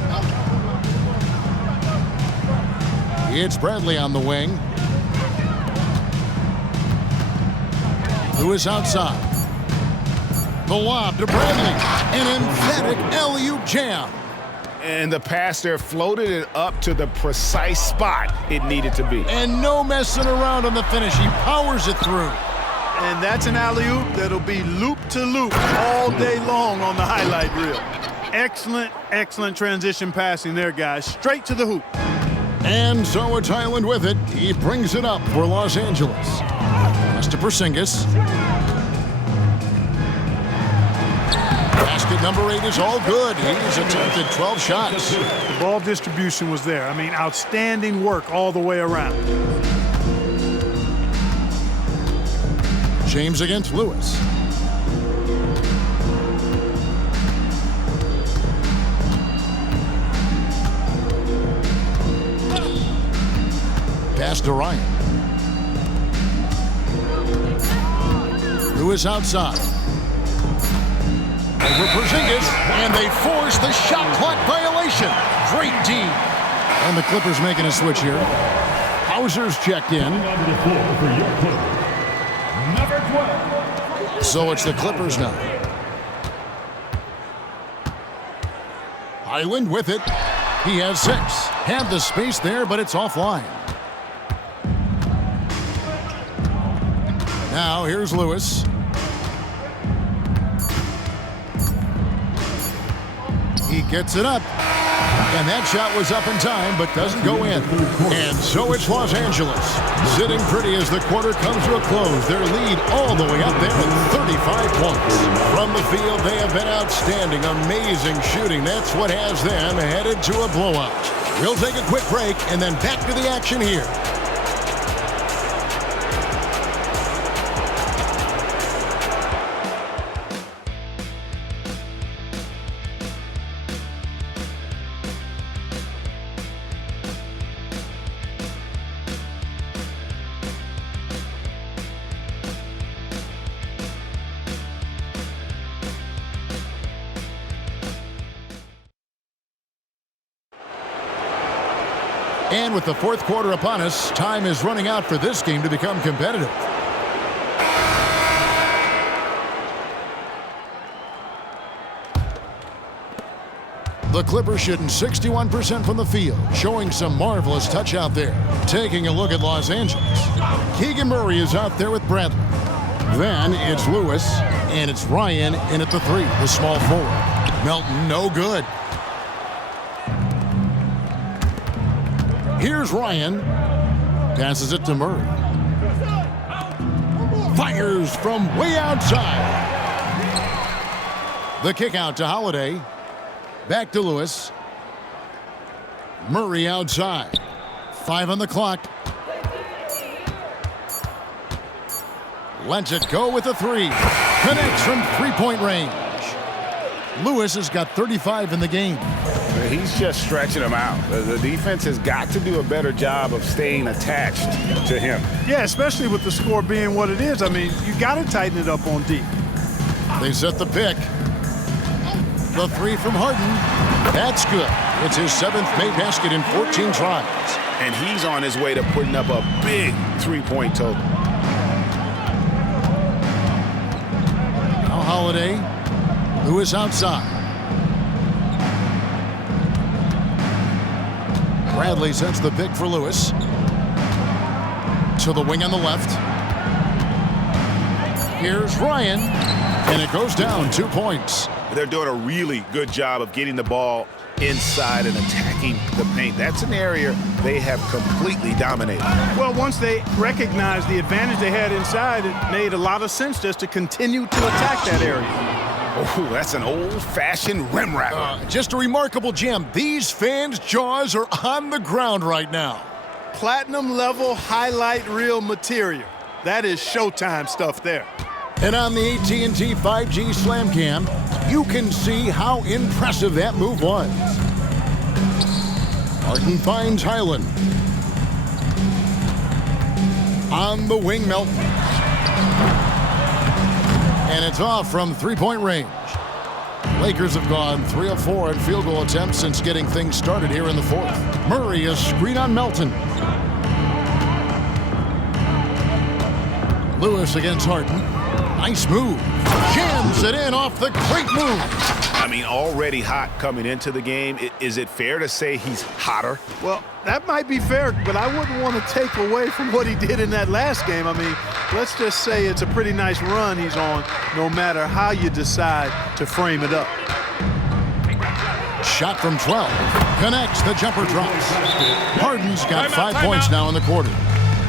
It's Bradley on the wing. Lewis outside. The lob to Bradley. An emphatic alley-oop jam. And the pass there floated it up to the precise spot it needed to be. And no messing around on the finish. He powers it through. And that's an alley-oop that'll be loop to loop all day long on the highlight reel. Excellent, excellent transition passing there, guys. Straight to the hoop. And so it's Highland with it. He brings it up for Los Angeles. Pass to Porzingis. Basket number 8 is all good. He's attempted 12 shots. The ball distribution was there. I mean, outstanding work all the way around. James against Lewis. Pass to Ryan. Lewis outside. Over Porzingis, and they force the shot clock violation. Great D. And the Clippers making a switch here. Hauser's checked in. Onto the floor for your Clippers. Number 12. So it's the Clippers now. Highland with it. He has 6. Had the space there, but it's offline. Now here's Lewis. He gets it up. And that shot was up in time, but doesn't go in. And so it's Los Angeles. Sitting pretty as the quarter comes to a close. Their lead all the way up there at 35 points. From the field, they have been outstanding. Amazing shooting. That's what has them headed to a blowout. We'll take a quick break and then back to the action here. And with the fourth quarter upon us, time is running out for this game to become competitive. The Clippers shooting 61% from the field, showing some marvelous touch out there. Taking a look at Los Angeles. Keegan Murray is out there with Bradley. Then it's Lewis, and it's Ryan in at the 3, the small forward. Melton, no good. Here's Ryan. Passes it to Murray. Fires from way outside. The kick out to Holiday. Back to Lewis. Murray outside. 5 on the clock. Lets it go with a 3. Connects from three-point range. Lewis has got 35 in the game. He's just stretching them out. The defense has got to do a better job of staying attached to him. Yeah, especially with the score being what it is. I mean, you got to tighten it up on D. They set the pick. The 3 from Harden. That's good. It's his 7th made basket in 14 tries. And he's on his way to putting up a big three-point total. Holiday. Lewis outside. Bradley sets the pick for Lewis. To the wing on the left. Here's Ryan. And it goes down 2 points. They're doing a really good job of getting the ball inside and attacking the paint. That's an area they have completely dominated. Well, once they recognized the advantage they had inside, it made a lot of sense just to continue to attack that area. Oh, that's an old-fashioned rim wrap. Just a remarkable gem. These fans' jaws are on the ground right now. Platinum level highlight reel material. That is Showtime stuff there. And on the AT&T 5G Slam Cam, you can see how impressive that move was. Harden finds Highland. On the wing, Melton. And it's off from three-point range. Lakers have gone 3 of 4 in field goal attempts since getting things started here in the fourth. Murray, a screen on Melton. Lewis against Harden. Nice move. Jams it in off the great move. I mean, already hot coming into the game. Is it fair to say he's hotter? Well, that might be fair, but I wouldn't want to take away from what he did in that last game. I mean, let's just say it's a pretty nice run he's on, no matter how you decide to frame it up. Shot from 12. Connects, the jumper drops. Harden's got 5 points now in the quarter.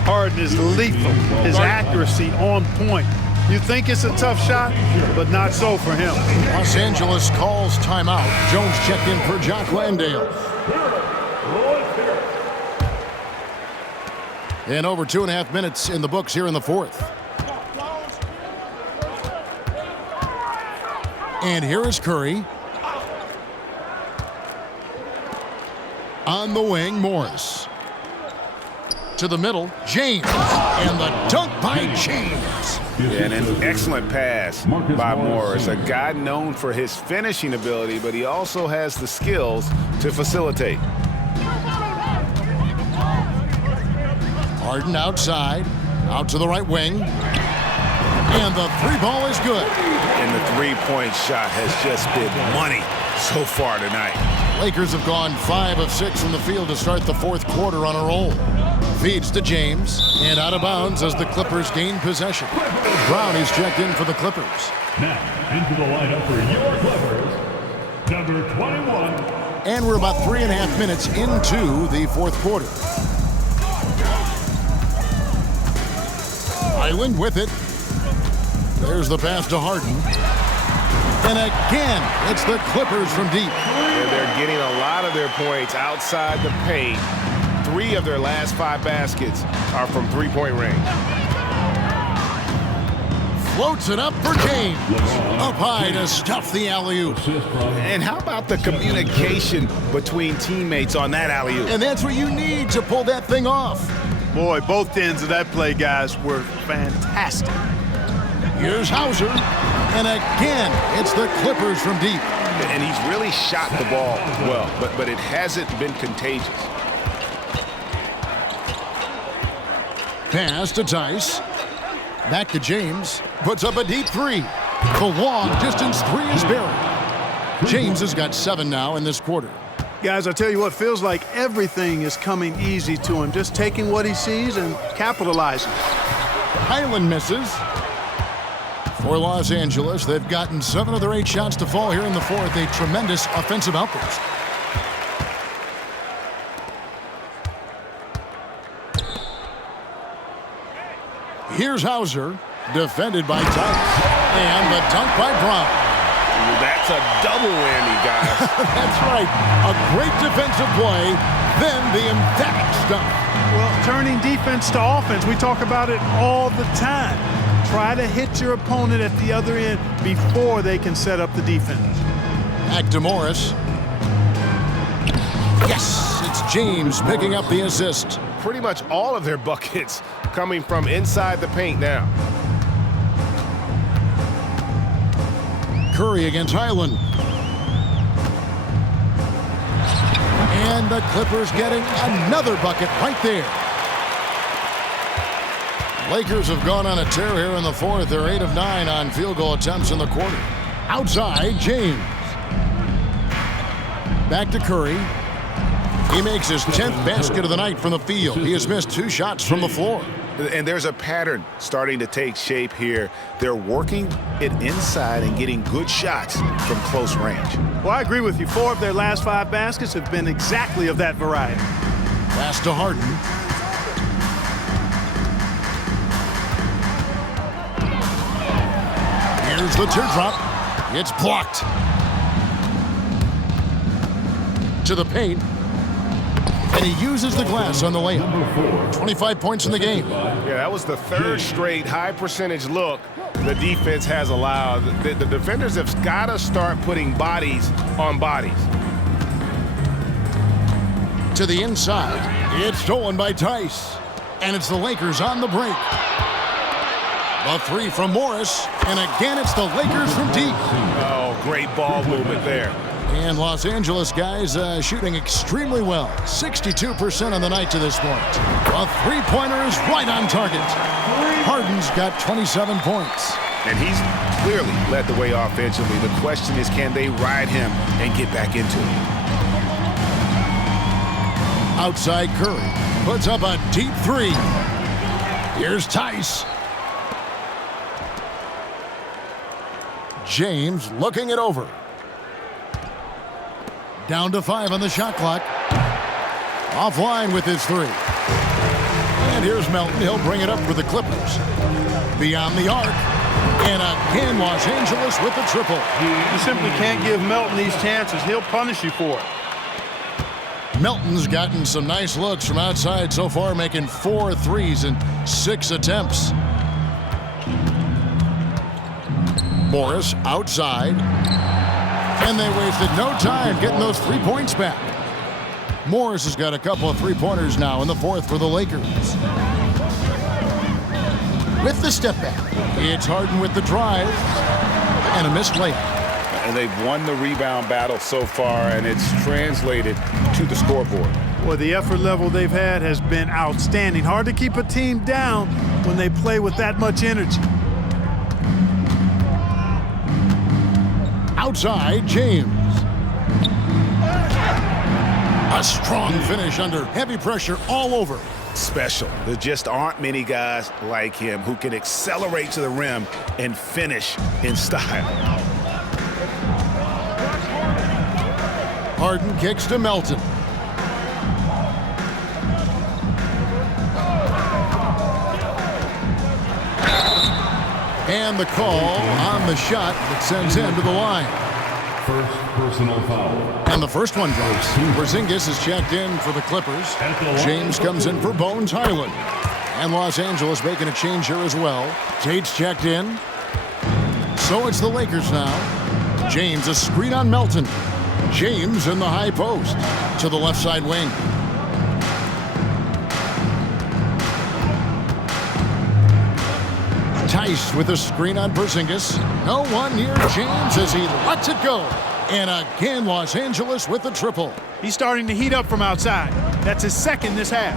Harden is lethal. His accuracy on point. You think it's a tough shot, but not so for him. Los Angeles calls timeout. Jones checked in for Jock Landale. And over 2.5 minutes in the books here in the fourth. And here is Curry. On the wing, Morris. To the middle, James. And the dunk by James. And an excellent pass by Morris. A guy known for his finishing ability, but he also has the skills to facilitate. Harden outside. Out to the right wing. And the three ball is good. And the three-point shot has just been money so far tonight. Lakers have gone 5 of 6 from the field to start the fourth quarter on a roll. Feeds to James, and out of bounds as the Clippers gain possession. Brown is checked in for the Clippers. Now, into the lineup for your Clippers, number 21. And we're about 3.5 minutes into the fourth quarter. Highland with it. There's the pass to Harden. And again, it's the Clippers from deep. They're getting a lot of their points outside the paint. 3 of their last 5 baskets are from three-point range. Floats it up for James. Up high to stuff the alley-oop. And how about the communication between teammates on that alley-oop? And that's what you need to pull that thing off. Boy, both ends of that play, guys, were fantastic. Here's Hauser. And again, it's the Clippers from deep. And he's really shot the ball well, but it hasn't been contagious. Pass to Tice. Back to James. Puts up a deep three. The long distance three is buried. James has got 7 now in this quarter. Guys, I tell you what, feels like everything is coming easy to him. Just taking what he sees and capitalizing. Highland misses. For Los Angeles, they've gotten 7 of their 8 shots to fall here in the fourth. A tremendous offensive outburst. Here's Hauser, defended by Tice. And the dunk by Brown. That's a double whammy, guys. That's right. A great defensive play, then the emphatic stuff. Well, turning defense to offense, we talk about it all the time. Try to hit your opponent at the other end before they can set up the defense. Back to Morris. Yes, it's James picking up the assist. Pretty much all of their buckets coming from inside the paint now. Curry against Highland. And the Clippers getting another bucket right there. Lakers have gone on a tear here in the fourth. They're 8 of 9 on field goal attempts in the quarter. Outside, James. Back to Curry. He makes his 10th basket of the night from the field. He has missed 2 shots from the floor. And there's a pattern starting to take shape here. They're working it inside and getting good shots from close range. Well, I agree with you. 4 of their last 5 baskets have been exactly of that variety. Pass to Harden. Here's the teardrop. It's blocked. To the paint. And he uses the glass on the layup. 25 points in the game. Yeah, that was the 3rd straight high percentage look the defense has allowed. The defenders have got to start putting bodies on bodies. To the inside. It's stolen by Tice. And it's the Lakers on the break. A 3 from Morris. And again, it's the Lakers from deep. Oh, great ball movement there. And Los Angeles guys shooting extremely well. 62% on the night to this point. A 3-pointer is right on target. Harden's got 27 points. And he's clearly led the way offensively. The question is, can they ride him and get back into it? Outside Curry puts up a deep 3. Here's Tice. James looking it over. Down to 5 on the shot clock. Offline with his 3. And here's Melton. He'll bring it up for the Clippers. Beyond the arc. And again, Los Angeles with the triple. You simply can't give Melton these chances. He'll punish you for it. Melton's gotten some nice looks from outside so far, making 4 threes in 6 attempts. Morris outside. And they wasted no time getting those 3 points back. Morris has got a couple of 3-pointers now in the fourth for the Lakers. With the step back, it's Harden with the drive and a missed layup. And they've won the rebound battle so far, and it's translated to the scoreboard. Well, the effort level they've had has been outstanding. Hard to keep a team down when they play with that much energy. Outside, James. A strong finish under heavy pressure all over. Special. There just aren't many guys like him who can accelerate to the rim and finish in style. Harden kicks to Melton. And the call on the shot that sends him to the line. First personal foul. And the first one drops. Porzingis is checked in for the Clippers. James comes in for Bones Highland. And Los Angeles making a change here as well. Tate's checked in. So it's the Lakers now. James, a screen on Melton. James in the high post to the left side wing. Tice with a screen on Porzingis. No one near James as he lets it go. And again, Los Angeles with the triple. He's starting to heat up from outside. That's his 2nd this half.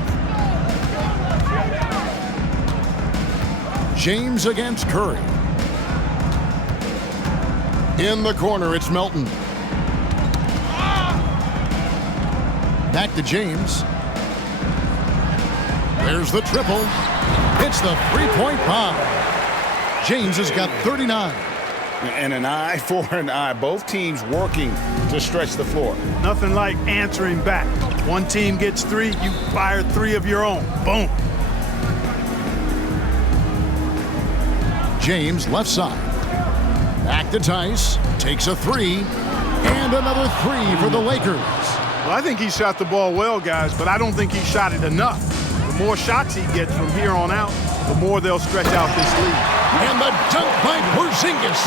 James against Curry. In the corner, it's Melton. Back to James. There's the triple. It's the 3-point bomb. James has got 39. And an eye for an eye. Both teams working to stretch the floor. Nothing like answering back. One team gets 3, you fire 3 of your own. Boom. James left side. Back to Tice. Takes a 3. And another 3 for the Lakers. Well, I think he shot the ball well, guys, but I don't think he shot it enough. The more shots he gets from here on out, the more they'll stretch out this lead. And the dunk by Porzingis.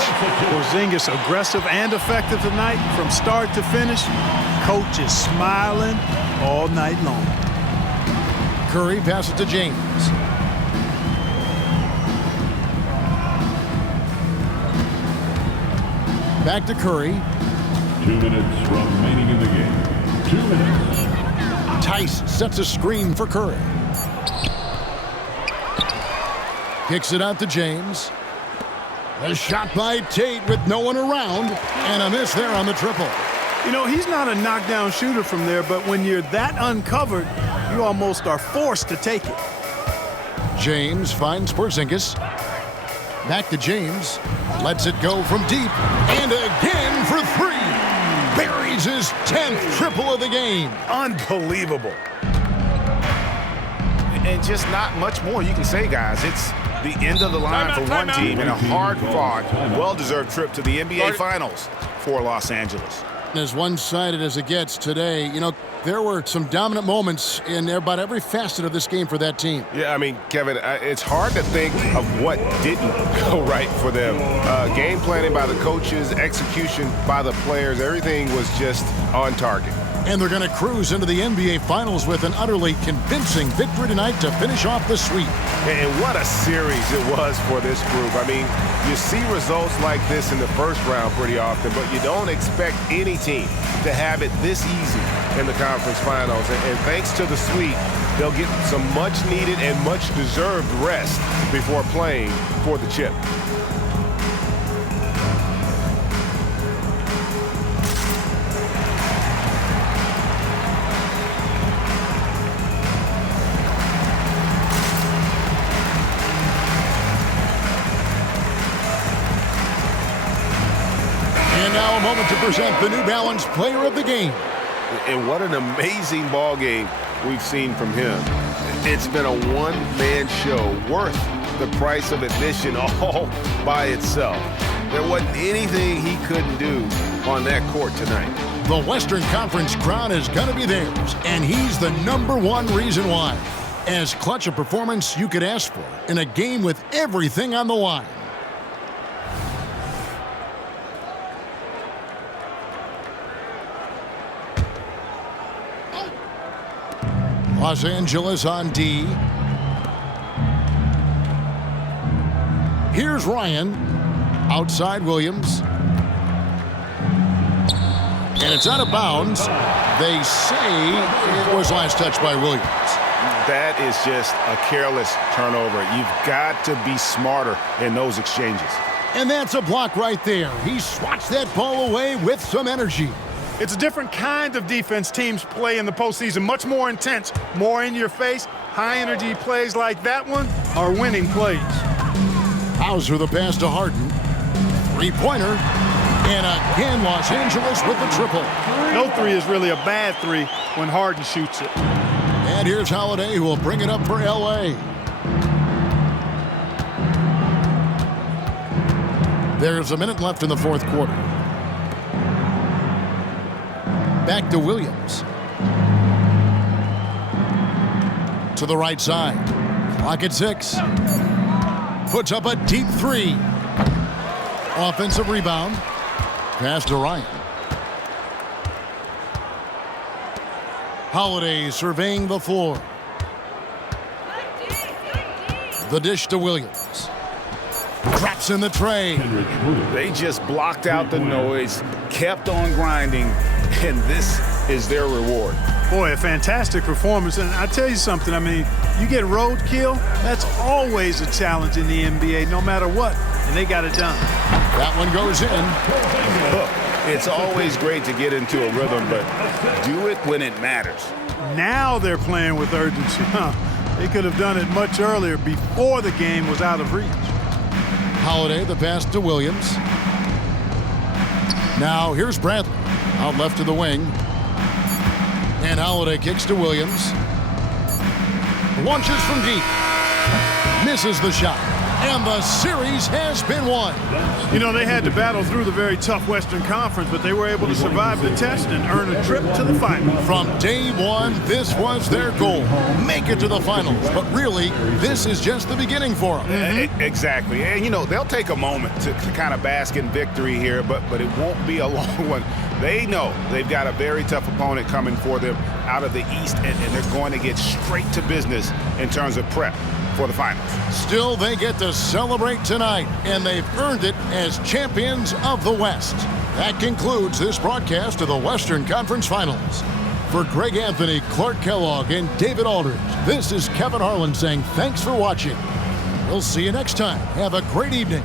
Porzingis aggressive and effective tonight from start to finish. Coach is smiling all night long. Curry passes to James. Back to Curry. 2 minutes remaining in the game. 2 minutes. Tice sets a screen for Curry. Kicks it out to James. A shot by Tate with no one around, and a miss there on the triple. You know, he's not a knockdown shooter from there, but when you're that uncovered, you almost are forced to take it. James finds Porzingis. Back to James. Lets it go from deep. And again for three. Buries his 10th triple of the game. Unbelievable. And just not much more you can say, guys. It's the end of the line for one team and a hard-fought, well-deserved trip to the NBA Finals for Los Angeles. As one-sided as it gets today, you know, there were some dominant moments in about every facet of this game for that team. Yeah, I mean, Kevin, it's hard to think of what didn't go right for them. Game planning by the coaches, execution by the players, everything was just on target. And they're going to cruise into the NBA Finals with an utterly convincing victory tonight to finish off the sweep. And what a series it was for this group. I mean, you see results like this in the first round pretty often, but you don't expect any team to have it this easy in the conference finals. And thanks to the sweep, they'll get some much-needed and much-deserved rest before playing for the chip. Now a moment to present the New Balance Player of the Game. And what an amazing ball game we've seen from him. It's been a one-man show worth the price of admission all by itself. There wasn't anything he couldn't do on that court tonight. The Western Conference crown is going to be theirs, and he's the #1 reason why. As clutch a performance you could ask for in a game with everything on the line. Los Angeles on D. Here's Ryan. Outside Williams. And it's out of bounds. They say it was last touched by Williams. That is just a careless turnover. You've got to be smarter in those exchanges. And that's a block right there. He swats that ball away with some energy. It's a different kind of defense teams play in the postseason, much more intense, more in your face. High-energy plays like that one are winning plays. Hauser the pass to Harden. Three-pointer. And again, Los Angeles with the triple. No three is really a bad three when Harden shoots it. And here's Holiday, who will bring it up for L.A. There's a minute left in the fourth quarter. Back to Williams. To the right side. Clock at 6. Puts up a deep three. Offensive rebound. Pass to Ryan. Holiday surveying the floor. The dish to Williams. Drops in the tray. They just blocked out the noise, kept on grinding, and this is their reward. Boy, a fantastic performance. And I tell you something, I mean, you get roadkill, that's always a challenge in the NBA, no matter what. And they got it done. That one goes in. Look, it's always great to get into a rhythm, but do it when it matters. Now they're playing with urgency. They could have done it much earlier, before the game was out of reach. Holiday, the pass to Williams. Now here's Bradley. Out left to the wing. And Holiday kicks to Williams. Launches from deep. Misses the shot. And the series has been won. You know, they had to battle through the very tough Western Conference, but they were able to survive the test and earn a trip to the finals. From day one, this was their goal. Make it to the finals. But really, this is just the beginning for them. Exactly. And, you know, they'll take a moment to kind of bask in victory here, but it won't be a long one. They know they've got a very tough opponent coming for them out of the East, and they're going to get straight to business in terms of prep for the finals. Still, they get to celebrate tonight, and they've earned it as champions of the West. That concludes this broadcast of the Western Conference Finals. For Greg Anthony, Clark Kellogg, and David Aldridge, this is Kevin Harlan saying thanks for watching. We'll see you next time. Have a great evening.